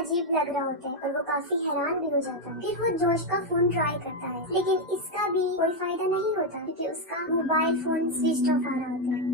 अजीब लग रहा होता है और वो काफी हैरान भी हो जाता है। फिर वो जोश का फोन ट्राई करता है, लेकिन इसका भी कोई फायदा नहीं होता क्योंकि उसका मोबाइल फोन स्विच ऑफ आ रहा होता है।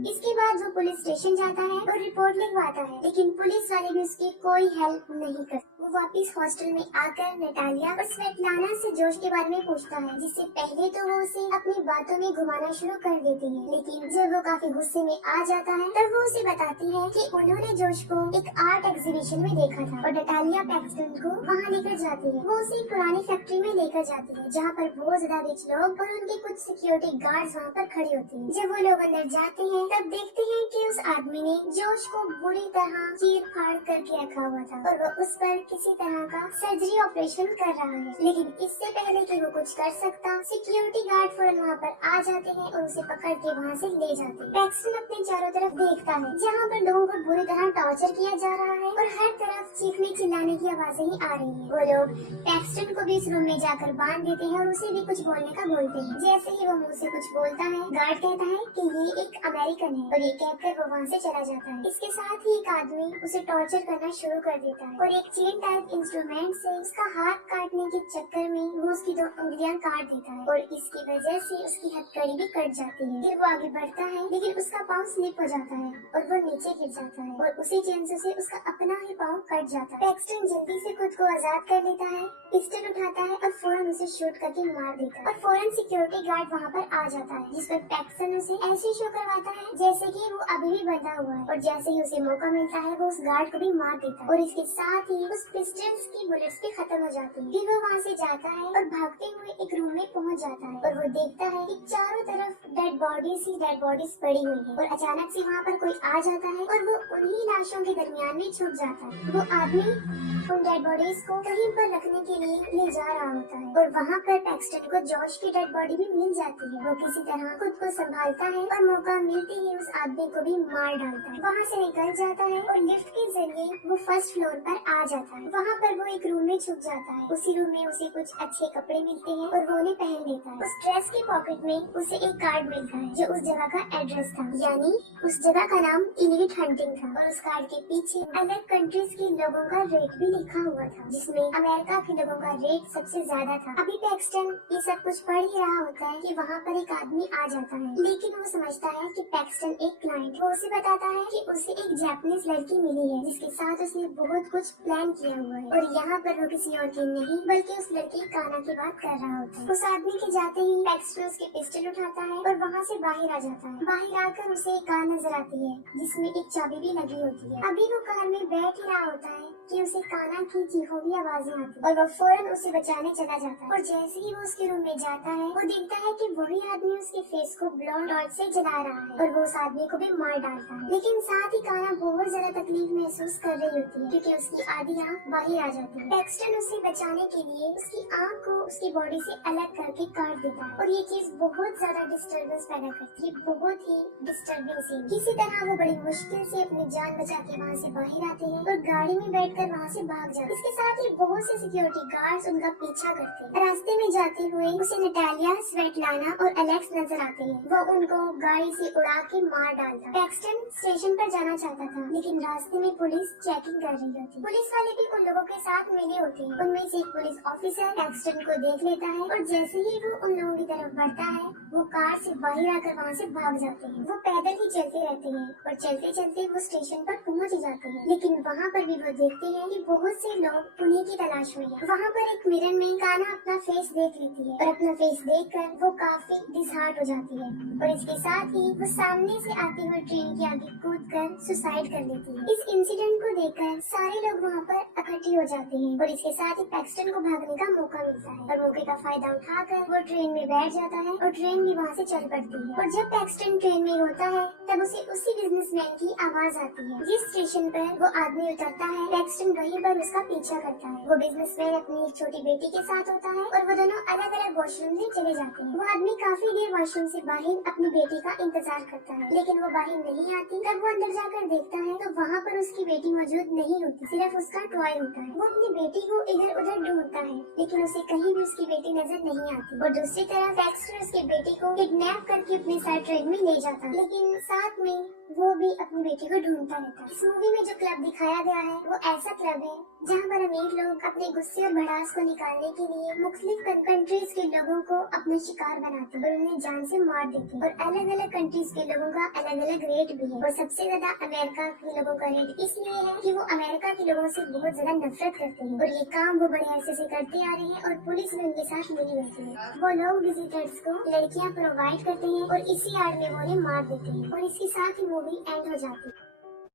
इसके बाद वो पुलिस स्टेशन जाता है और रिपोर्ट लिखवाता है, लेकिन पुलिस वाले भी उसकी कोई हेल्प नहीं करते। वो वापस हॉस्टल में आकर नटालिया और स्वेटलाना से जोश के बारे में पूछता है, जिससे पहले तो वो उसे अपनी बातों में घुमाना शुरू कर देती है, लेकिन जब वो काफी गुस्से में आ जाता है तब वो उसे बताती है कि उन्होंने जोश को एक आर्ट एग्जीबिशन में देखा था और नटालिया पैक्सटन को वहाँ लेकर जाती है। वो उसे एक पुरानी फैक्ट्री में लेकर जाती है जहाँ पर बहुत ज्यादा रिच लोग और उनके कुछ सिक्योरिटी गार्ड्स वहाँ पर खड़े होते हैं। जब वो लोग अंदर जाते हैं तब देखते हैं कि उस आदमी ने जोश को बुरी तरह चीर फाड़ करके रखा हुआ था और वो उस पर किसी तरह का सर्जरी ऑपरेशन कर रहा है, लेकिन इससे पहले कि वो कुछ कर सकता, सिक्योरिटी गार्ड फौरन वहाँ पर आ जाते हैं और उसे पकड़ के वहाँ से ले जाते हैं। पैक्सटन अपने चारों तरफ देखता है जहाँ पर लोगों को बुरी तरह टॉर्चर किया जा रहा है और हर तरफ चीखने चिल्लाने की आवाजें ही आ रही है। वो लोग पैक्सटन को भी इस रूम में जाकर बांध देते हैं और उसे भी कुछ बोलने का बोलते हैं। जैसे ही वो मुँह से कुछ बोलता है, गार्ड कहता है कि ये एक अमेरिकन है और ये कहकर वो वहाँ से चला जाता है। इसके साथ ही एक आदमी उसे टॉर्चर करना शुरू कर देता है और एक चेन टाइप इंस्ट्रूमेंट से उसका हाथ काटने के चक्कर में वो उसकी 2 उंगलियां काट देता है और इसकी वजह से उसकी हथकड़ी भी कट जाती है। फिर वो आगे बढ़ता है, लेकिन उसका पाँव स्लिप हो जाता है और वो नीचे गिर जाता है और उसी चेन से उसका अपना ही पाँव कट जाता है। पैक्सटन जल्दी से खुद को आजाद कर लेता है, पिस्टल उठाता है और फौरन उसे शूट करके मार देता है और फौरन सिक्योरिटी गार्ड वहाँ पर आ जाता है, जिस पर पैक्सटन उसे ऐसे शो करवाता है जैसे कि वो अभी भी बंधा हुआ है और जैसे ही उसे मौका मिलता है वो उस गार्ड को भी मार देता है और इसके साथ ही उस पिस्टल्स की बुलेट्स भी खत्म हो जाती है। फिर वो वहाँ से जाता है और भागते हुए एक रूम में पहुँच जाता है और वो देखता है कि चारों तरफ डेड बॉडीज पड़ी हुई है और अचानक से वहाँ पर कोई आ जाता है और वो उन्हीं लाशों के दरमियान में छुप जाता है। वो आदमी उन डेड बॉडीज को कहीं पर रखने के लिए ले जा रहा होता है और वहाँ पर पैक्सटन को जॉश की डेड बॉडी भी मिल जाती है। वो किसी तरह खुद को संभालता है और मौका मिलते ही उस आदमी को भी मार डालता है। वहाँ से निकल जाता है और लिफ्ट के जरिए वो फर्स्ट फ्लोर पर आ जाता है। वहाँ पर वो एक रूम में छुप जाता है। उसी रूम में उसे कुछ अच्छे कपड़े मिलते हैं और वो उन्हें पहन लेता है। उस ड्रेस के पॉकेट में उसे एक कार्ड मिलता है जो उस जगह का एड्रेस था, यानी उस जगह का नाम इनविट हंटिंग था और उस कार्ड के पीछे अलग कंट्रीज के लोगों का रेट भी लिखा हुआ था, जिसमें अमेरिका के लोगों का रेट सबसे ज्यादा था। अभी पैक्सटन ये सब कुछ पढ़ ही रहा होता है कि वहाँ पर एक आदमी आ जाता है, लेकिन वो समझता है कि पैक्सटन एक क्लाइंट। वो उसे बताता है कि उसे एक जापानीज लड़की मिली है जिसके साथ उसने बहुत कुछ प्लान किया हुआ है और यहाँ पर वो किसी और की नहीं बल्कि उस लड़की काना की बात कर रहा होता है। उस आदमी के जाते ही पैक्सटन उसके पिस्टल उठाता है और वहाँ से बाहर आ जाता है। बाहर आकर उसे एक कार नजर आती है जिसमें एक चाबी भी लगी होती है। अभी वो कार में बैठ ही रहा होता है कि उसे काना की चीखों की आवाजें आती है और वो फौरन उसे बचाने चला जाता है और जैसे ही वो उसके रूम में जाता है वो देखता है कि वही आदमी उसके फेस को ब्लॉन्ड टॉर्च से जला रहा है और वो उस आदमी को भी मार डालता है। लेकिन साथ ही काना बहुत ज्यादा तकलीफ महसूस कर रही होती है क्योंकि उसकी आधी आँख बाहर आ जाती है। पैक्सटन उसे बचाने के लिए उसकी आँख को उसकी बॉडी से अलग करके काट देता है और ये चीज बहुत ज्यादा डिस्टर्बेंस पैदा करती है, बहुत ही डिस्टर्बिंग सीन। किसी तरह वो बड़ी मुश्किल से अपनी जान बचा के वहाँ से बाहर आते हैं और गाड़ी में बैठकर वहाँ से भाग जाते हैं। इसके साथ ही बहुत से सिक्योरिटी गार्ड्स उनका पीछा करते हैं। रास्ते में जाते हुए उसे नटालिया, स्वेटलाना और एलेक्स नजर आते हैं। वो उनको गाड़ी से उड़ा के मार डालता। पैक्सटन स्टेशन पर जाना चाहता था, लेकिन रास्ते में पुलिस चेकिंग कर रही होती। पुलिस वाले भी उन लोगों के साथ मिले होते हैं। उनमें से एक पुलिस ऑफिसर पैक्सटन को देख लेता है और जैसे ही वो उन लोगों की तरफ बढ़ता है वो कार से बाहर आकर वहाँ से भाग जाते हैं। वो पैदल ही चलते रहते हैं और चलते चलते वो स्टेशन पर पहुँच जाते हैं, लेकिन वहाँ पर भी वो देखते हैं कि बहुत से लोग उन्हीं की तलाश में हैं। वहाँ पर एक मिरर में काना अपना फेस देख लेती है और अपना फेस देखकर वो काफी डिसहार्ट हो जाती है और इसके साथ ही वो सामने से आती हुई ट्रेन के आगे कूदकर सुसाइड कर लेती है। इस इंसिडेंट को देखकर सारे लोग वहाँ पर इकट्ठे हो जाते हैं और इसके साथ ही पैक्सटन को भागने का मौका मिलता है और मौके का फायदा उठाकर वो ट्रेन में बैठ जाता है और ट्रेन भी वहाँ से चल पड़ती है। और जब पैक्सटन ट्रेन में होता है तब उसे उसी बिजनेसमैन की आवाज आती है। जिस स्टेशन पर वो आदमी उतरता है पैक्सटन वहीं पर उसका पीछा करता है। वो बिजनेसमैन अपनी एक छोटी बेटी के साथ होता है और वो दोनों अलग अलग वॉशरूम में चले जाते हैं। वो आदमी काफी देर वॉशरूम से बाहर अपनी बेटी का इंतजार करता है, लेकिन वो बाहर नहीं आती। तब वो अंदर जाकर देखता है तो वहाँ पर उसकी बेटी मौजूद नहीं होती, सिर्फ उसका टॉय होता है। वो अपनी बेटी को इधर उधर ढूंढता है, लेकिन उसे कहीं भी उसकी बेटी नजर नहीं आती। और दूसरी तरफ पैक्सटन उसकी बेटी को किडनैप करके अपने साथ ट्रेन में ले जाता है, लेकिन साथ में वो भी अपनी बेटी को ढूंढता रहता है। इस मूवी में जो क्लब दिखाया गया है वो ऐसा क्लब है जहाँ पर अमीर लोग अपने गुस्से और भड़ास को निकालने के लिए मुख्तलिफ कंट्रीज के लोगों को अपने शिकार बनाते हैं और उन्हें जान से मार देते हैं। और अलग अलग कंट्रीज के लोगों का अलग अलग रेट भी है और सबसे ज्यादा अमेरिका के लोगों का रेट इसलिए है कि वो अमेरिका के लोगों से बहुत ज्यादा नफरत करते हैं और ये काम वो बड़े अरसे से करते आ रहे हैं और पुलिस भी उनके साथ मिली रहती है। वो लोग विजिटर्स को लड़कियां प्रोवाइड करते हैं और इसी आड़ में वो उन्हें मार देते हैं और इसके साथ ही मूवी एंड हो जाती है।